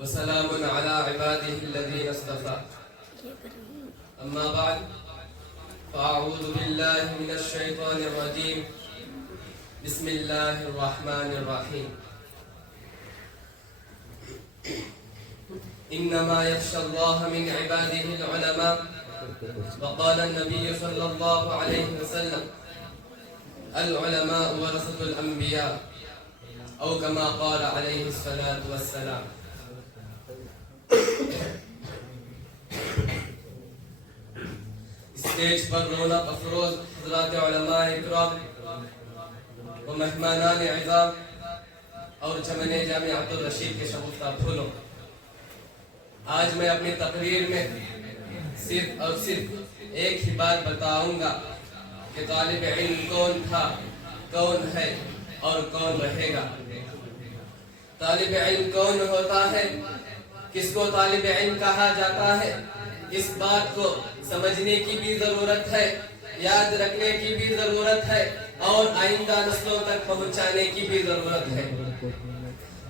وسلام على عباده الذين اصطفى أما بعد فأعوذ بالله من الشيطان الرجيم بسم الله الرحمن الرحيم إنما يخشى الله من عباده العلماء وقال النبي صلى الله عليه وسلم العلماء ورثة الأنبياء أو كما قال عليه الصلاة والسلام. اسٹیج پر رونق افروز حضرات علماء اکرام و مہمانان اعزام اور چمن جامع عبدالرشید کے شگفتہ پھولوں، آج میں اپنی تقریر میں صرف اور صرف ایک ہی بات بتاؤں گا کہ طالب علم کون تھا، کون ہے اور کون رہے گا. طالب علم کون ہوتا ہے، کس کو طالب علم کہا جاتا ہے، اس بات کو سمجھنے کی بھی ضرورت ہے، یاد رکھنے کی بھی ضرورت ہے اور آئندہ نسلوں تک پہنچانے کی بھی ضرورت ہے.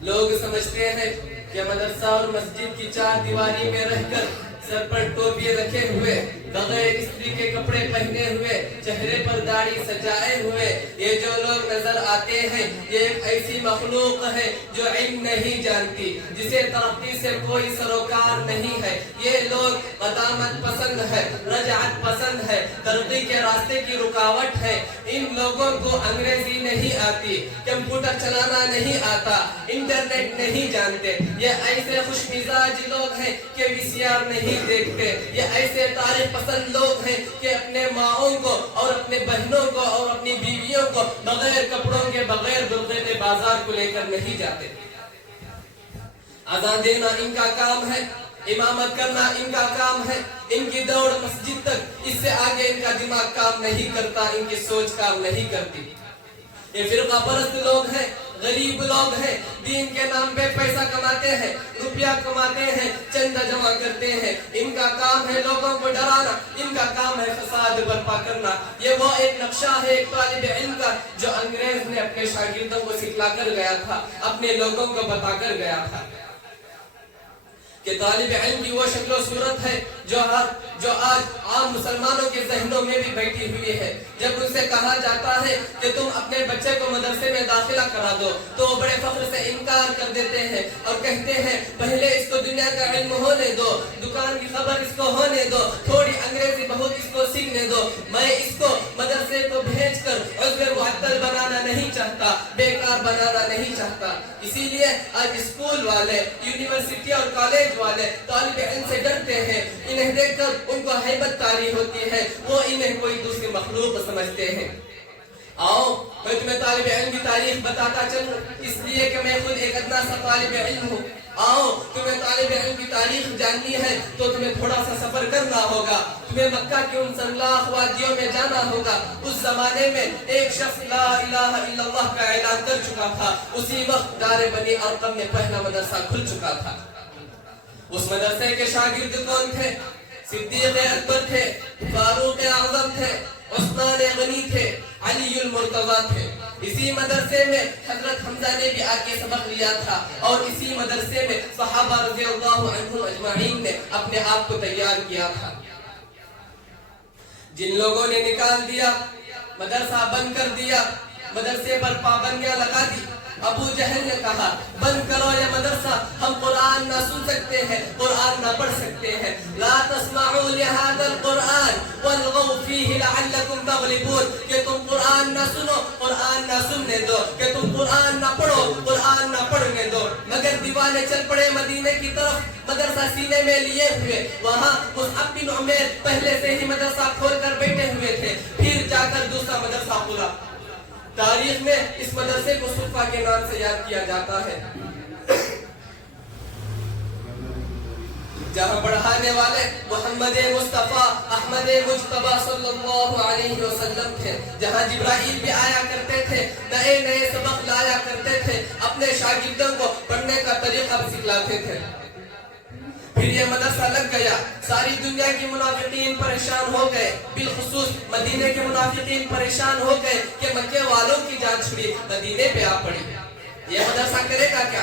لوگ سمجھتے ہیں کہ مدرسہ اور مسجد کی چار دیواری میں رہ کر سر پر ٹوپی رکھے ہوئے، بغیر استری کے کپڑے پہنے ہوئے، چہرے پر داڑھی سجائے ہوئے یہ جو لوگ نظر آتے ہیں یہ ایک ایسی مخلوق ہے جو علم نہیں جانتی، جسے ترقی سے کوئی سروکار نہیں ہے. یہ لوگ قدامت پسند ہے، رجعت پسند ہے، ترقی کے راستے کی رکاوٹ ہے. ان لوگوں کو انگریزی نہیں آتی، کمپیوٹر چلانا نہیں آتا، انٹرنیٹ نہیں جانتے. یہ ایسے خوش مزاج لوگ ہیں کہ ویسیار نہیں دیکھتے. یہ ایسے تاریخ پسند لوگ ہیں کہ اپنے ماؤں کو اور اپنے بہنوں کو اور اپنی بیویوں کو بغیر کپڑوں کے، بغیر برقعے کے بازار کو لے کر نہیں جاتے. اذان دینا ان کا کام ہے، امامت کرنا ان کا کام ہے. ان کی دوڑ مسجد تک، اس سے آگے ان کا دماغ کام نہیں کرتا، ان کی سوچ کام نہیں کرتی. یہ فرقہ پرست لوگ ہیں، غریب لوگ ہیں، دین کے نام پہ پیسہ کماتے ہیں، روپیہ کماتے ہیں، چندہ جمع کرتے ہیں. ان کا کام ہے لوگوں کو ڈرانا، ان کا کام ہے فساد برپا کرنا. یہ وہ ایک نقشہ ہے ایک طالب علم کا جو انگریز نے اپنے شاگردوں کو سکھلا کر گیا تھا، اپنے لوگوں کو بتا کر گیا تھا کہ طالب علم کی وہ شکل و صورت ہے جو آج عام مسلمانوں کے ذہنوں میں بھی بیٹھی ہوئی ہے. جب ان سے کہا جاتا ہے کہ تم اپنے بچے کو مدرسے میں داخلہ کرا دو تو وہ بڑے فخر سے انکار کر دیتے ہیں اور کہتے ہیں پہلے اس کو دنیا کا علم ہونے دو، دکان کی خبر اس کو ہونے دو، تھوڑی انگریزی بہت اس کو سیکھنے دو. میں اس کو مدرسے کو بھیج کر عذر معطل بنانا نہیں چاہتا، بیکار بنانا نہیں چاہتا. اسی لیے آج اسکول والے، یونیورسٹی اور کالج والے طالب علم سے ڈرتے ہیں. انہیں دیکھ کر ان کو ہیبت طاری ہوتی ہے، وہ انہیں کوئی دوسری مخلوق سمجھتے ہیں. آؤ میں تمہیں طالب علم کی تاریخ بتاتا چلوں، اس لیے کہ میں خود ایک ادنا سا طالب علم ہوں. آؤ تمہیں طالب علم کی تاریخ جاننی ہے تو تمہیں تھوڑا سا سفر کرنا ہوگا. تمہیں مکہ کی ان سنلاخ وادیوں میں جانا ہوگا. اس زمانے میں ایک شخص لا الہ الا اللہ کا اعلان کر چکا تھا. اسی وقت دار بنی ارقم میں پہلا مدرسہ کھل چکا تھا. اس مدرسے کے شاگرد کون تھے؟ صدیق اکبر تھے، فاروق اعظم تھے، عثمان غنی تھے، علی المرتضی تھے. اسی مدرسے میں حضرت حمزہ نے بھی آ کے سبق لیا تھا اور اسی مدرسے میں صحابہ رضی اللہ عنہم اجمعین نے اپنے آپ کو تیار کیا تھا. جن لوگوں نے نکال دیا، مدرسہ بند کر دیا، مدرسے پر پابندیاں لگا دی. ابو جہل نے کہا بند کرو یہ مدرسہ، ہم قرآن نہ سن سکتے ہیں، قرآن نہ پڑھ سکتے ہیں. لا تسمعوا لهذا القرآن والغوا فيه لعلكم تغلبون. کہ تم قرآن نہ سنو، قرآن نہ سننے دو، کہ تم قرآن نہ پڑھو، قرآن نہ پڑھنے دو. مگر دیوانے چل پڑے مدینے کی طرف، مدرسہ سینے میں لیے ہوئے. وہاں مصعب بن عمیر پہلے سے ہی مدرسہ کھول کر بیٹھے ہوئے تھے. پھر جا کر دوسرا مدرسہ کھولا. تاریخ میں اس مدرسے کو صفہ کے نام سے یاد کیا جاتا ہے. جہاں پڑھانے والے محمد مصطفیٰ احمد مجتبیٰ صلی اللہ علیہ وسلم تھے، جہاں جبرائیل بھی آیا کرتے تھے، نئے نئے سبق لایا کرتے تھے، اپنے شاگردوں کو پڑھنے کا طریقہ بھی سکھلاتے تھے. پھر یہ مدرسہ لگ گیا. ساری دنیا کی منافقین پریشان ہو گئے، بالخصوص مدینے کے منافقین پریشان ہو گئے کہ مکے والوں کی جان چھڑی، مدینے پہ آ پڑی. یہ مدرسہ کرے گا کیا؟